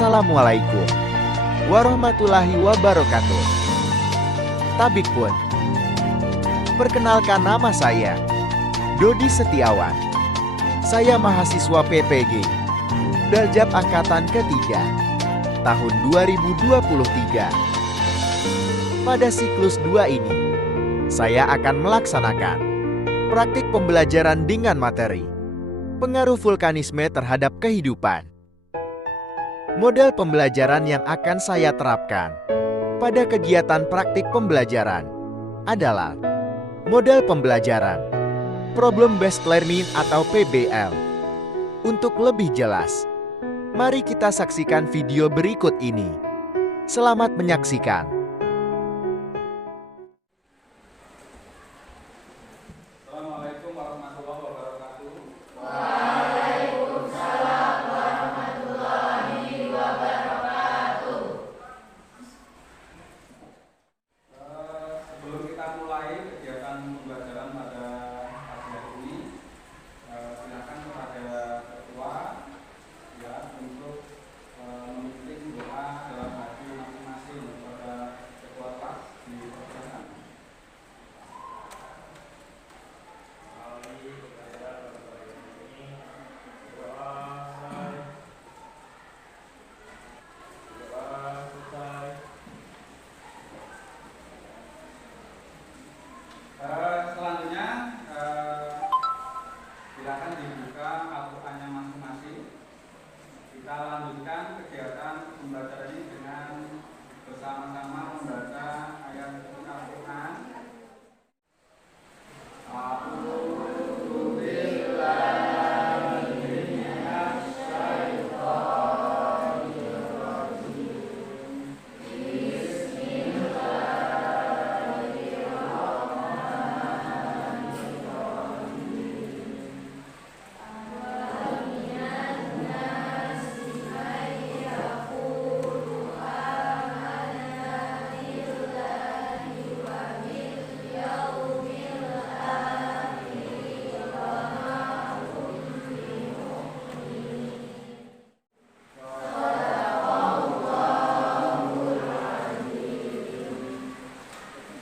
Assalamualaikum warahmatullahi wabarakatuh. Tabik pun. Perkenalkan, nama saya Dodi Setiawan. Saya mahasiswa PPG Daljab Angkatan ketiga tahun 2023. Pada siklus 2 ini, saya akan melaksanakan praktik pembelajaran dengan materi pengaruh vulkanisme terhadap kehidupan. Model pembelajaran yang akan saya terapkan pada kegiatan praktik pembelajaran adalah model pembelajaran Problem Based Learning atau PBL. Untuk lebih jelas, mari kita saksikan video berikut ini. Selamat menyaksikan. Assalamualaikum warahmatullahi wabarakatuh. Waalaikumsalam warahmatullahi wabarakatuh. Sebelum kita mulai kegiatan pembelajaran pada pagi hari ini, silakan kepada ketua ya untuk memimpin doa dalam hati masing-masing kepada ketua kelas di persidangan. Selanjutnya silakan dibuka Al-Qur'annya masing-masing. Kita lanjutkan kegiatan pembelajaran ini dengan bersama-sama membaca ayat Al-Qur'an.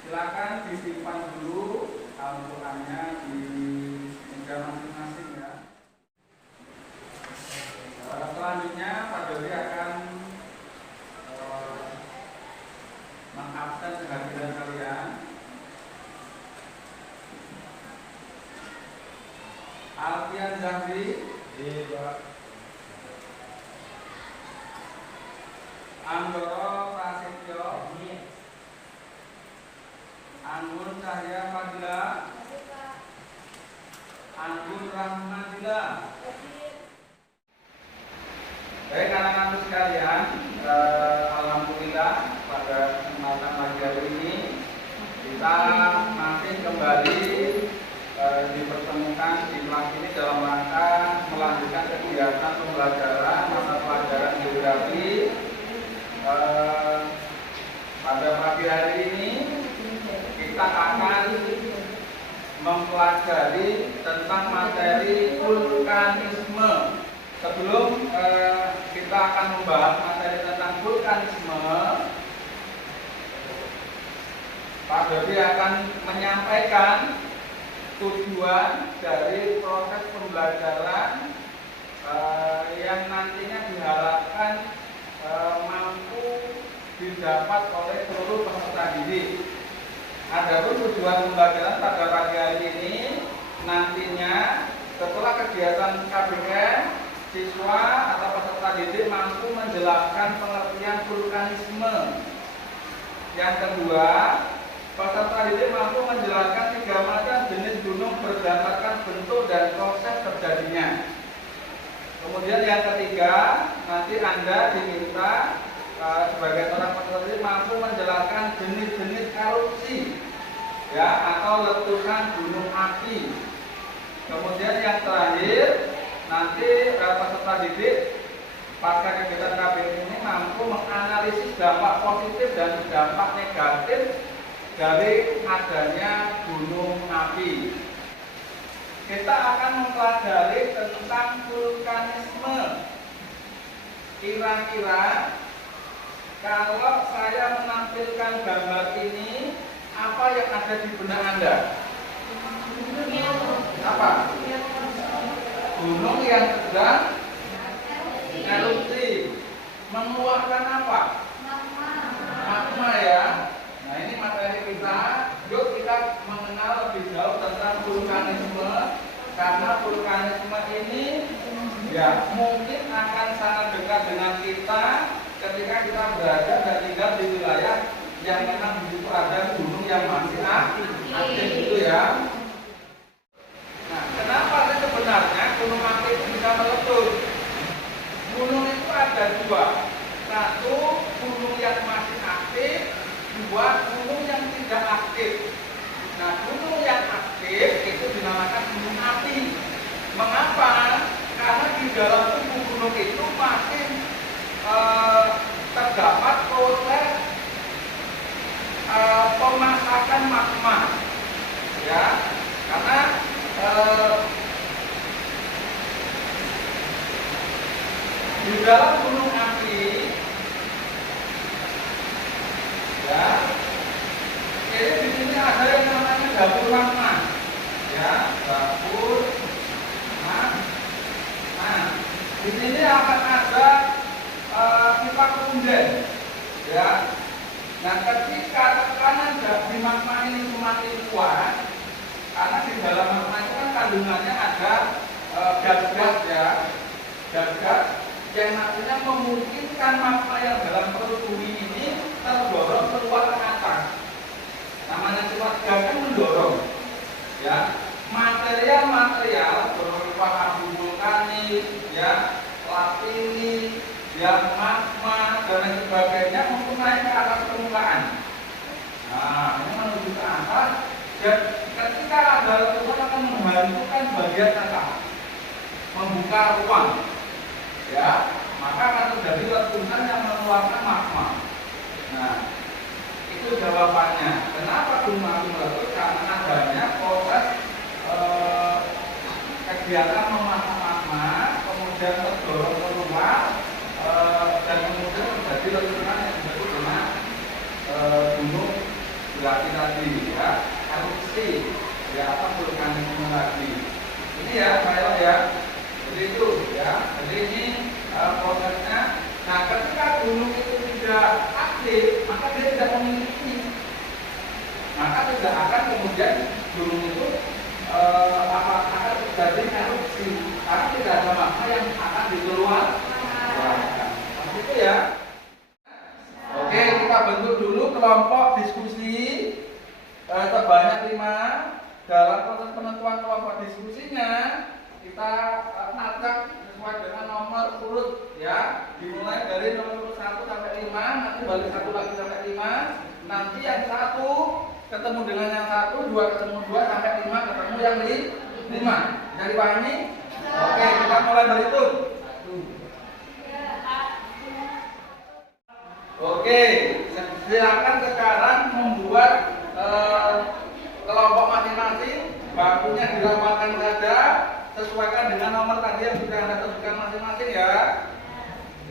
Silakan disimpan dulu Al-Qur'annya di meja masing-masing ya. Selanjutnya Pak Dodi akan mengabsen kehadiran kalian. Alfian Zahri, Andoro Prasetyo, Anggun Cahya Fadila, Anggun Rahmadila. Baik anak-anak sekalian, alhamdulillah pada kesempatan pagi hari ini kita masih kembali dipertemukan di kelas ini dalam rangka melanjutkan kegiatan pembelajaran mata pelajaran geografi. Pada pagi hari ini kita akan mempelajari tentang materi vulkanisme. Sebelum kita akan membahas materi tentang vulkanisme, Pak Dodi akan menyampaikan tujuan dari proses pembelajaran yang nantinya diharapkan mampu didapat oleh seluruh peserta didik. Adapun tujuan pembelajaran pada pagi hari ini nantinya setelah kegiatan KBM, siswa atau peserta didik mampu menjelaskan pengertian vulkanisme. Yang kedua, peserta didik mampu menjelaskan 3 macam jenis gunung berdasarkan bentuk dan proses terjadinya. Kemudian yang ketiga, nanti Anda diminta sebagai seorang peserta didik mampu menjelaskan jenis-jenis erupsi ya atau letusan gunung api. Kemudian yang terakhir, nanti peserta didik pasca kegiatan KBM ini mampu menganalisis dampak positif dan dampak negatif dari adanya gunung api. Kita akan mempelajari tentang vulkanisme. Kira-kira kalau saya menampilkan gambar ini, apa yang ada di benak Anda? Apa? Gunung yang sedang erupsi. Mengeluarkan apa? Magma ya. Nah ini materi kita. Yuk kita mengenal lebih jauh tentang vulkanisme. Karena vulkanisme ini ya mungkin akan sangat dekat dengan kita ketika kita berada dan tinggal di wilayah yang memang di situ ada gunung yang masih aktif itu ya. Nah, kenapa sih sebenarnya gunung aktif bisa meletus? Gunung itu ada dua, satu gunung yang masih aktif, dua gunung yang tidak aktif. Nah, gunung yang aktif itu dinamakan gunung api. Mengapa? Karena di dalam tubuh gunung itu masih terdapat proses pemasakan magma, ya, karena di dalam gunung api, ya, jadi di sini ada yang namanya dapur magma, ya, dapur magma. Nah, di sini akan ada pipa kemudian, ya. Nah, ketika tekanan di magma ini semakin kuat, karena di dalam magma itu kan kandungannya ada gas-gas ya, gas-gas yang nantinya memungkinkan magma yang dalam perut bumi ini terdorong keluar ke atas. Namanya sifat gas kan mendorong, ya. Material-material berupa abu vulkanik, ya, latini, yang magma dan lain sebagainya untuk naik ke atas permukaan. Nah, ini menuju ke atas. Dan ketika ada letusan akan membantukan bagian atas, membuka ruang, ya, maka akan terjadi letusan yang mengeluarkan magma. Nah, itu jawabannya. Kenapa gunung api meletus? Karena adanya proses kegiatan memasak magma, kemudian terdorong keluar. Dan kemudian terjadi letusan yang disebut dengan gunung berapi tadi, ya, erupsi, ya, apa vulkanisme tadi. Ini ya, Pak ya. Jadi itu, ya. Jadi ini prosesnya. Nah, ketika gunung itu tidak aktif, maka dia tidak memiliki, maka tidak akan kemudian gunung itu akan terjadi erupsi, karena tidak ada magma yang akan dikeluarkan. Itu ya. Oke, kita bentuk dulu kelompok diskusi sebanyak 5. Dalam proses penentuan kelompok diskusinya kita acak sesuai dengan nomor urut, ya. Dimulai dari nomor urut 1 sampai 5, nanti balik 1 lagi sampai 5. Nanti yang 1 ketemu dengan yang 1, 2 ketemu 2 sampai 5 ketemu yang 5. Bisa dipahami? Oke, kita mulai berhitung. Oke, silakan sekarang membuat kelompok masing-masing. Bakunya dirapatkan saja, sesuaikan dengan nomor tadi yang sudah Anda tentukan masing-masing ya.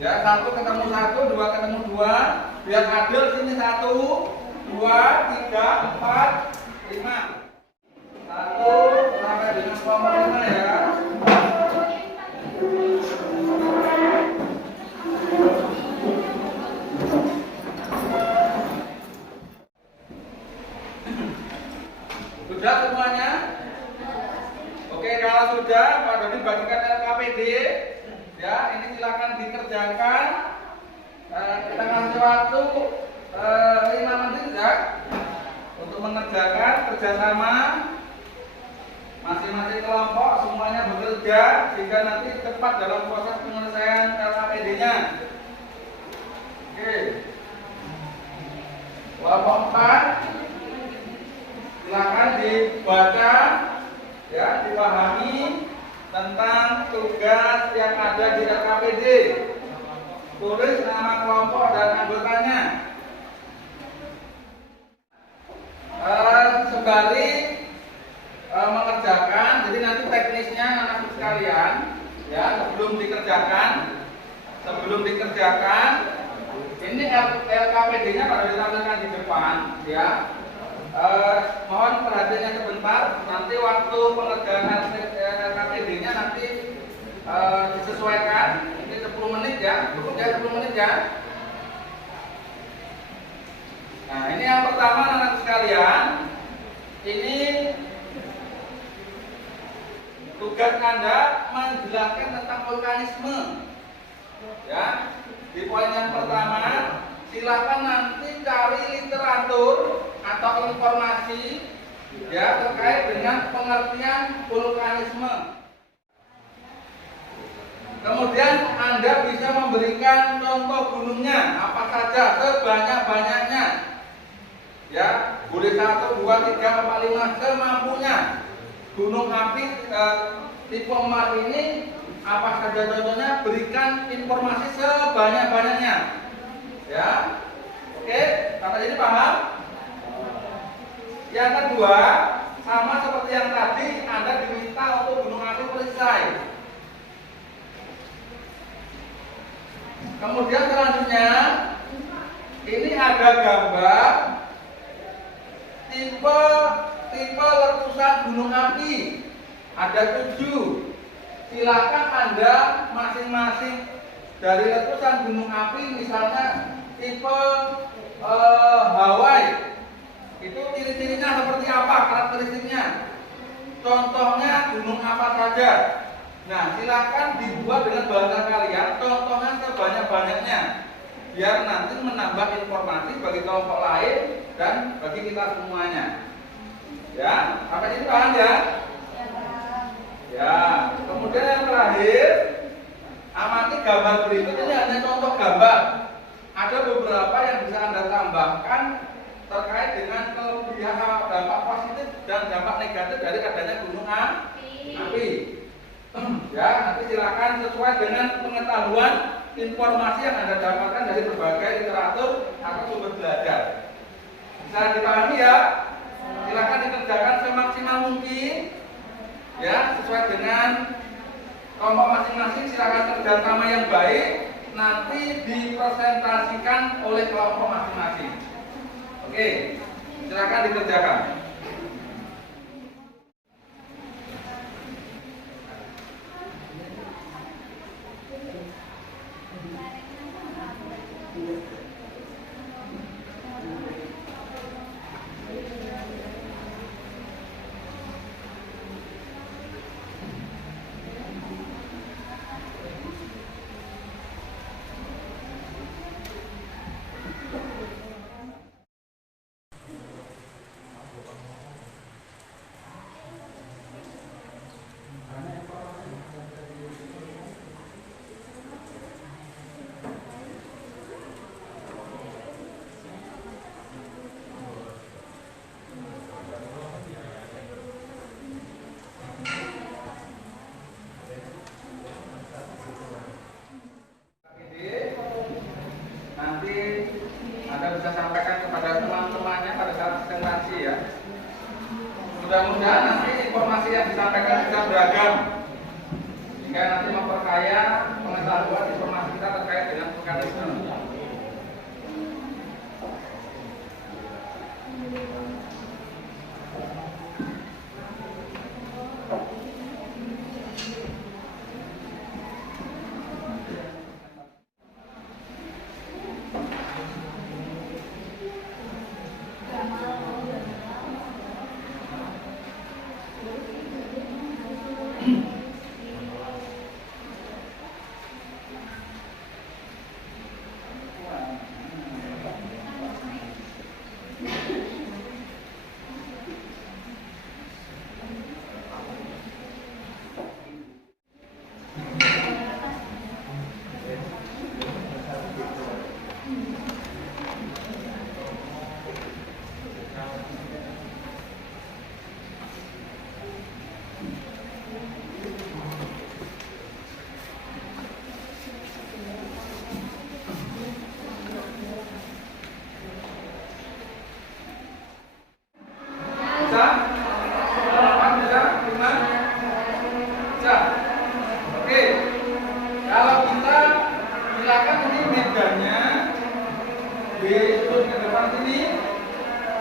Ya, 1 ketemu 1, 2 ketemu 2. Biar adil sini 1, 2, 3, 4, 5. 1 sampai dengan kelompok 5 ya. Sudah semuanya? Oke, kalau sudah, Pak Dodi bagikan LKPD. Ya, ini silakan dikerjakan. Kita kasih waktu 5 menit ya untuk mengerjakan kerjasama masing-masing kelompok, semuanya bekerja sehingga nanti cepat dalam proses penyelesaian LKPD-nya. Oke. Kelompok 4. Silakan dibaca, ya, dipahami tentang tugas yang ada di LKPD. Tulis nama kelompok dan anggotanya. Sembari mengerjakan, jadi nanti teknisnya anak sekalian, ya, sebelum dikerjakan, sebelum dikerjakan, ini LKPD-nya kalau ditampilkan di depan, ya. Mohon perhatiannya sebentar. Nanti waktu pengerjaan LKPD-nya nanti disesuaikan. Ini 10 menit ya, cukup ya 10 menit ya. Nah, ini yang pertama anak sekalian. Ini tugas Anda menjelaskan tentang vulkanisme. Ya, di poin yang pertama, silakan nanti cari literatur atau informasi ya terkait dengan pengertian vulkanisme. Kemudian Anda bisa memberikan contoh gunungnya apa saja sebanyak-banyaknya. Ya, boleh 1, 2, 3, 4, 5 semampunya. Gunung api tipe Mars ini apa saja contohnya, berikan informasi sebanyak-banyaknya. Ya. Oke, sampai ini paham? Yang kedua, sama seperti yang tadi, Anda diminta untuk gunung api perisai. Kemudian selanjutnya, ini ada gambar tipe letusan gunung api. Ada 7. Silakan Anda masing-masing dari letusan gunung api, misalnya tipe Hawaii, itu ciri-cirinya seperti apa, karakteristiknya, contohnya gunung apa saja. Nah, silakan dibuat dengan bahasa kalian, contohnya sebanyak-banyaknya, biar nanti menambah informasi bagi kelompok lain dan bagi kita semuanya. Ya, sampai ini paham ya? Ya, kemudian yang terakhir, amati gambar berikut. Ini hanya contoh gambar. Ada beberapa yang bisa Anda tambahkan terkait dengan kelebihan dampak positif dan dampak negatif dari adanya gunung api. Ya, nanti silakan sesuai dengan pengetahuan informasi yang Anda dapatkan dari berbagai literatur atau sumber belajar. Bisa dipahami ya? Silakan dikerjakan semaksimal mungkin. Ya, sesuai dengan kelompok masing-masing, silakan kerjasama yang baik, nanti dipresentasikan oleh kelompok masing-masing. Oke, silakan dikerjakan. Bisa sampaikan kepada teman-temannya pada saat presentasi ya. Mudah-mudahan nanti informasi yang disampaikan bisa beragam, sehingga nanti memperkaya pengetahuan informasi kita terkait dengan vulkanisme.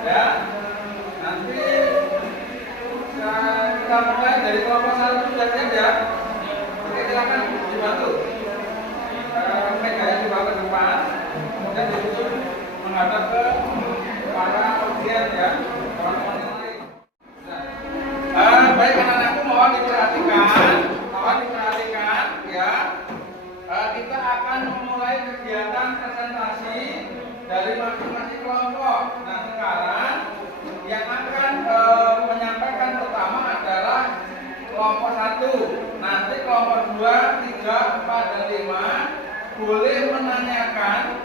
Ya, nanti kita mulai dari kelompok 1 sudah siap ya. Oke, silakan dibantu. Meganya dibawa ke depan, kemudian disusun menghadap ke para audiens ya, teman-teman yang lain. Baik anak-anakku, mohon diperhatikan ya. Kita akan memulai kegiatan presentasi dari masing-masing kelompok. Nah, sekarang yang akan menyampaikan pertama adalah kelompok 1. Nanti kelompok 2, 3, 4, dan 5 boleh menanyakan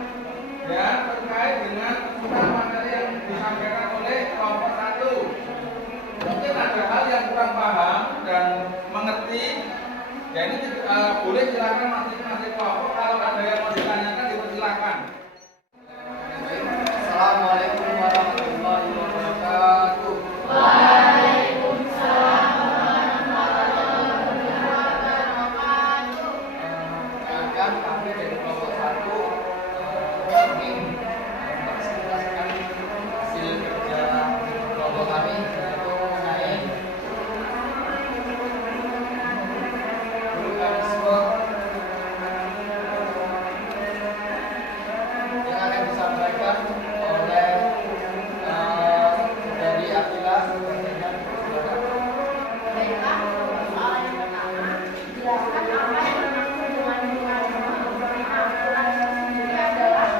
ya terkait dengan materi yang disampaikan oleh kelompok 1. Mungkin ada hal yang kurang paham dan mengerti, ya ini boleh silakan masing-masing kelompok kalau ada yang mau ditanyakan dipersilakan. Assalamualaikum warahmatullahi wabarakatuh. Waalaikumsalam warahmatullahi wabarakatuh. Perkenalkan, kami dari kelompok 1 ingin mempresentasikan hasil kerja kelompok kami, yaitu mengenai pluralisme yang akan disampaikan oleh dari Akila dan Baiklah, soal yang pertama, jelaskan apa yang dimaksud dengan pluralisme. Ini adalah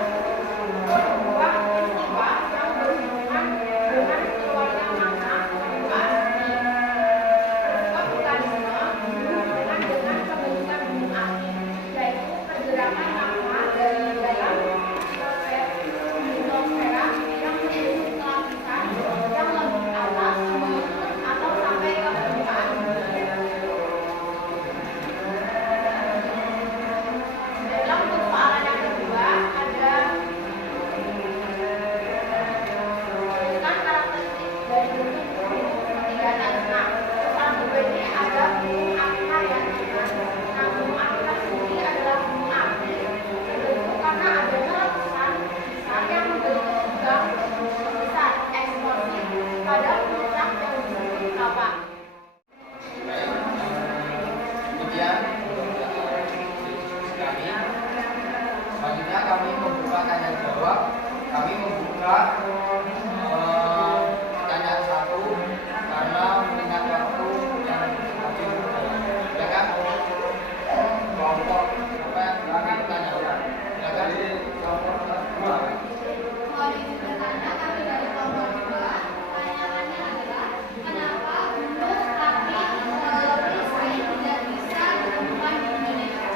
sebuah peristiwa yang berhubungan dengan keluarnya makna berupa arti. Pluralisme berhubungan dengan pembentukan bentuk arti, yaitu pergerakan makna dari dalam biosfera yang membentuk lapisan yang lebih atas menuntut atau sampai ke permukaan bumi. Dalam persoalan yang kedua ada tuliskan karakteristik dari bentuk huruf ketiga dan enam. Pesan buku ini ada huruf akar yang ringan. Nah, huruf akar sendiri adalah huruf arti terbentuk karena adanya lapisan besar yang membentuk gang besar eksplosif pada puncak yang disebut kapa. demikian diskusi kami. Selanjutnya kami membuka tanya jawab. Kami membuka pertanyaan 1 karena mengingat waktu yang habis. Silakan kelompok apa yang akan bertanya. Silakan kelompok 2. Mohon izin bertanya, kami dari kelompok 2. Pertanyaannya adalah, kenapa bentuk tapi perisai tidak bisa ditemukan di Indonesia?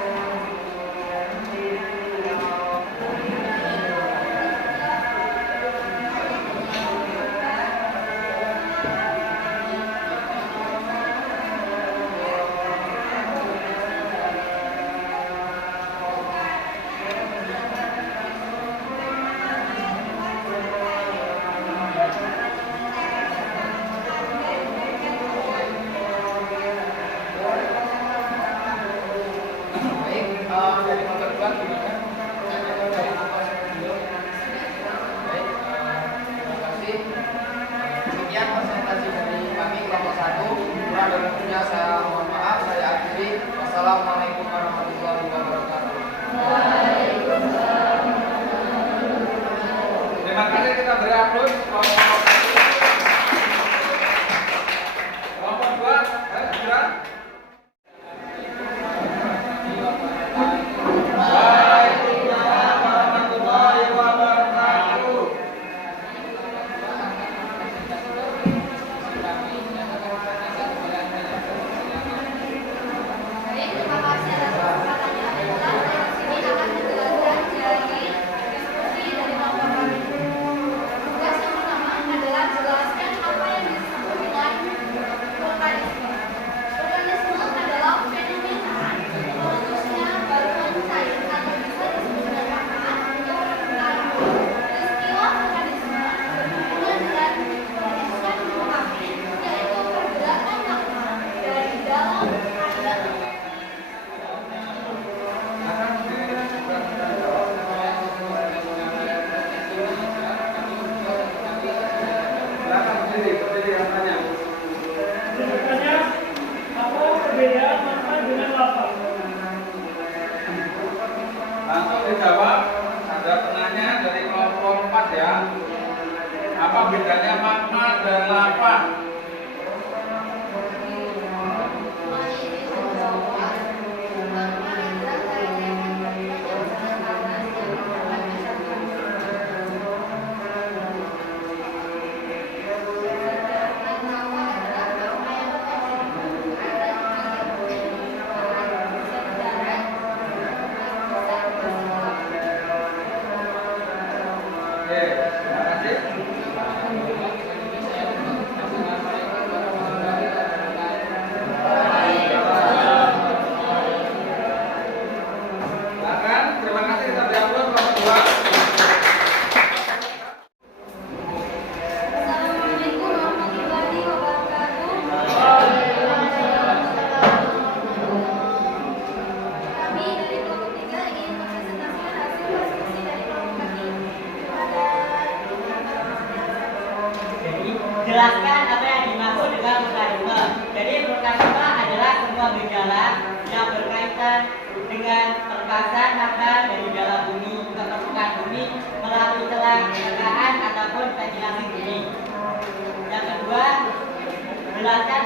Baik, dari kelompok 2 gimana? Pertanyaan dari kelompok 1 dulu. Baik, terima kasih. Demikian presentasi dari kami kelompok 1. Kurang dan lebihnya saya mohon maaf, saya akhiri. Wassalamualaikum warahmatullahi wabarakatuh. Terima kasih, kita beri aplaus kelompok 1. Kelompok 2, segera. Waalaikumsalam warahmatullahi wabarakatuh. Kami yang akan bertanya kepada Apa bedanya magma dan lava? Oke, terima kasih. Silakan, terima kasih kita diupload nomor 2. Assalamualaikum warahmatullahi wabarakatuh. Kami dari kelompok 3 ingin mempresentasikan hasil diskusi dari kelompok kami kepada Jelaskan apa yang dimaksud dengan mekanisme. Jadi mekanisme adalah semua gejala yang berkaitan dengan perkasan maka dari dalam bumi ke permukaan bumi melalui celah permukaan ataupun ventilasi bumi. Yang kedua, jelaskan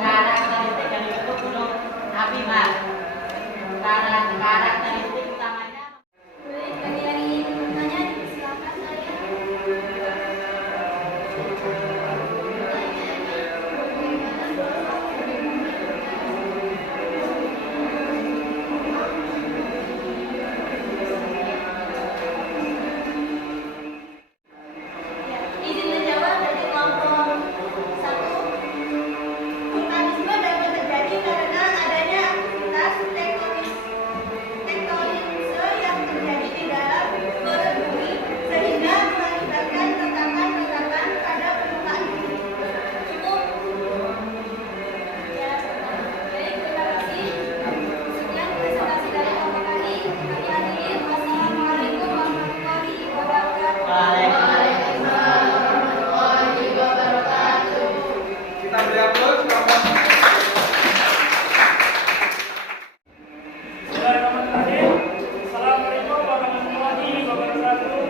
karakteristik dari bentuk gunung api Mars. Karakteristik utamanya. Baik, bagi yang ingin bertanya, silakan saya. Izin menjawab dari kelompok 1. Vulkanisme dapat terjadi karena adanya aktivitas tektonisme yang terjadi di dalam core bumi sehingga mengakibatkan retakan-retakan pada permukaan bumi. Cukup. Ya, baik, terima kasih. Sekian presentasi dari kelompok kami. Kami akhiri. Wassalamualaikum warahmatullahi wabarakatuh. Kita diupload nomor Bismillahirrahmanirrahim. Assalamualaikum warahmatullahi wabarakatuh.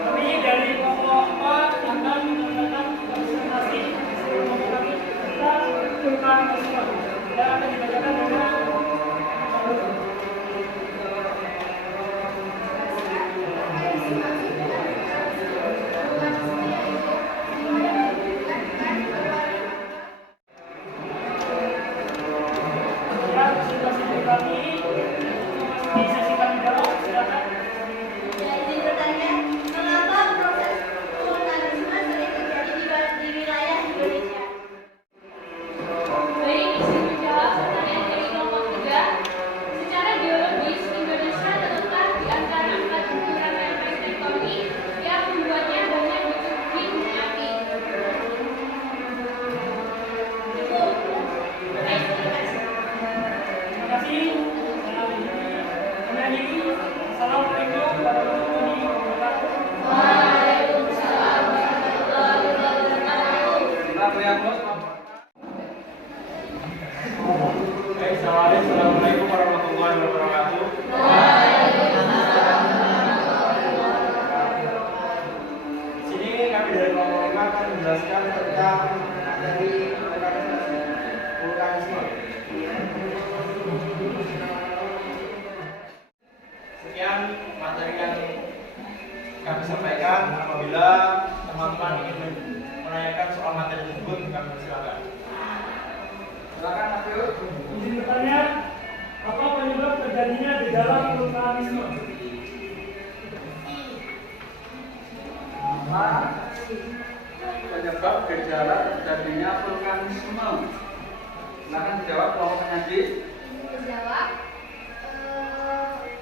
Kami dari kelompok 4 akan menyampaikan presentasi kelompok kami tentang vulkanisme yang akan dibacakan dengan ya presentasi kami di sesi kami jawab. Silakan. Ya, izin bertanya, mengapa proses vulkanisme sering terjadi di wilayah Indonesia? Baik, izin menjawab pertanyaan dari kelompok 3. Secara geologis, Indonesia terletak di antara 4 guguran lempeng tektonik yang membuatnya banyak ditutupi gunung api. Cukup. Baik, terima kasih. Terima kasih. Kami akhiri. Assalamualaikum warahmatullahi wabarakatuh. Waalaikumsalam warahmatullahi wabarakatuh. kita diupload nomor. Baik, Assalamualaikum warahmatullahi wabarakatuh. Di sini kami dari kelompok 5 akan menjelaskan tentang materi vulkanisme. Sekian materi yang kami sampaikan. Apabila teman-teman ingin menanyakan soal materi tersebut, kami silakan. Silakan Mas Yus. Izin bertanya, apa penyebab terjadinya gejala vulkanisme? Penyebab gejala terjadinya vulkanisme. Silakan dijawab kelompok penyaji. Menjawab,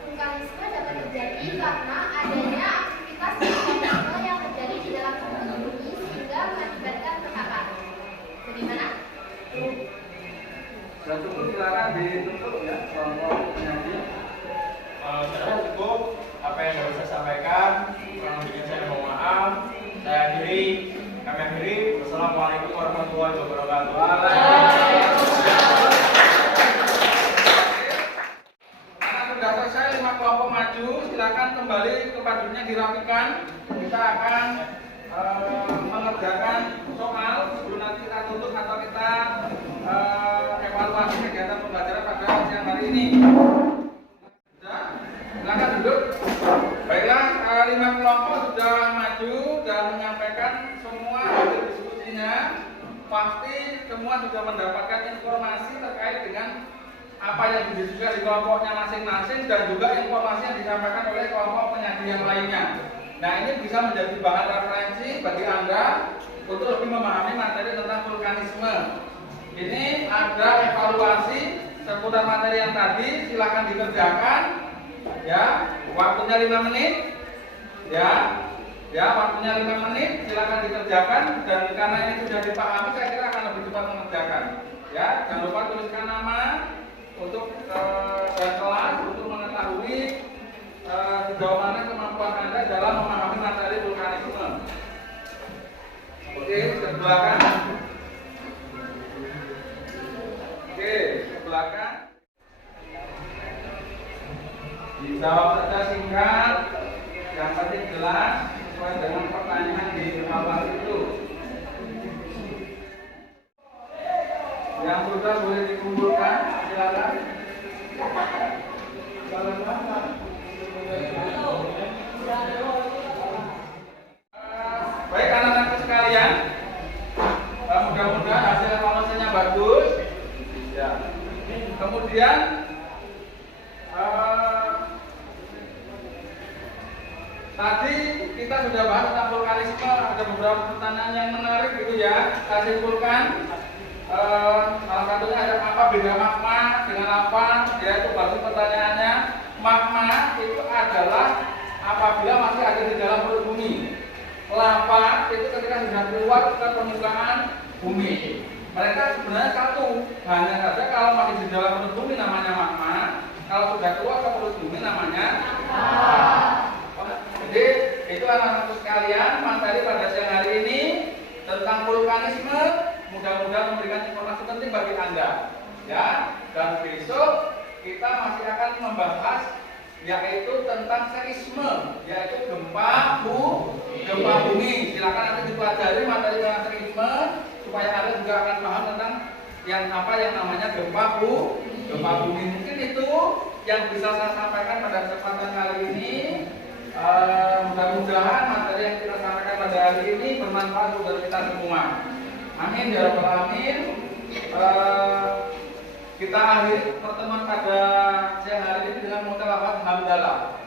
vulkanisme dapat terjadi karena adanya aktivitas vulkanisme yang terjadi di dalam permukaan bumi sehingga mengakibatkan retakan. Bagaimana? Sudah cukup, silakan ditutup ya kelompok penyaji. Saya cukup apa yang dapat saya sampaikan. Kurang lebihnya saya mohon maaf. Kami akhiri. Wassalamualaikum warahmatullahi wabarakatuh. Waalaikumsalam. kembali tempat duduknya dirapikan. Kita akan mengerjakan soal sebelum nanti kita tutup atau kita evaluasi kegiatan pembelajaran pada siang hari ini. Silakan duduk. Baiklah, 5 kelompok sudah maju dan menyampaikan semua hasil diskusinya. Pasti semua sudah mendapatkan informasi terkait dengan apa yang didiskusikan di kelompoknya masing-masing dan juga informasi yang disampaikan oleh kelompok penyaji yang lainnya. Nah, ini bisa menjadi bahan referensi bagi Anda untuk lebih memahami materi tentang vulkanisme. Ini ada evaluasi seputar materi yang tadi, silakan dikerjakan. Ya, waktunya 5 menit. Ya, waktunya 5 menit, silakan dikerjakan. Dan karena ini sudah dipahami, saya kira akan lebih cepat mengerjakan. Ya, jangan lupa tuliskan nama untuk dan kelas untuk mengetahui sejauh mana kemampuan Anda dalam memahami materi vulkanisme. Oke, sebelahkan. Oke, sebelahkan. Dijawab saja singkat, yang penting jelas sesuai dengan pertanyaan di evaluasi itu. Yang sudah boleh dikumpulkan, silakan. Baik anak-anakku sekalian, mudah-mudahan hasil evaluasinya bagus. Ya. Kemudian tadi kita sudah bahas tentang vulkanisme, ada beberapa pertanyaan yang menarik gitu ya. Saya simpulkan, salah satunya ada apa beda magma dengan apa? Ya, itu bagus pertanyaannya. Magma itu adalah apabila masih ada di dalam perut bumi. Lava itu ketika sudah keluar ke permukaan bumi. Mereka sebenarnya satu, hanya saja kalau masih di dalam perut bumi namanya magma, kalau sudah keluar ke perut bumi namanya lava. Jadi itu anak-anakku sekalian, materi pada siang hari ini tentang vulkanisme mudah-mudahan memberikan informasi penting bagi Anda. Ya, dan besok kita masih akan membahas yaitu tentang seisme, yaitu gempa bumi. Silakan nanti dipelajari materi tentang seisme supaya Anda juga akan paham tentang yang namanya gempa bumi. Mungkin itu yang bisa saya sampaikan pada kesempatan kali ini. Mudah-mudahan materi yang kita sampaikan pada hari ini bermanfaat untuk kita semua. Amin ya rabbal alamin. Kita akhiri pertemuan pada siang hari ini dengan mengucapkan hamdalah.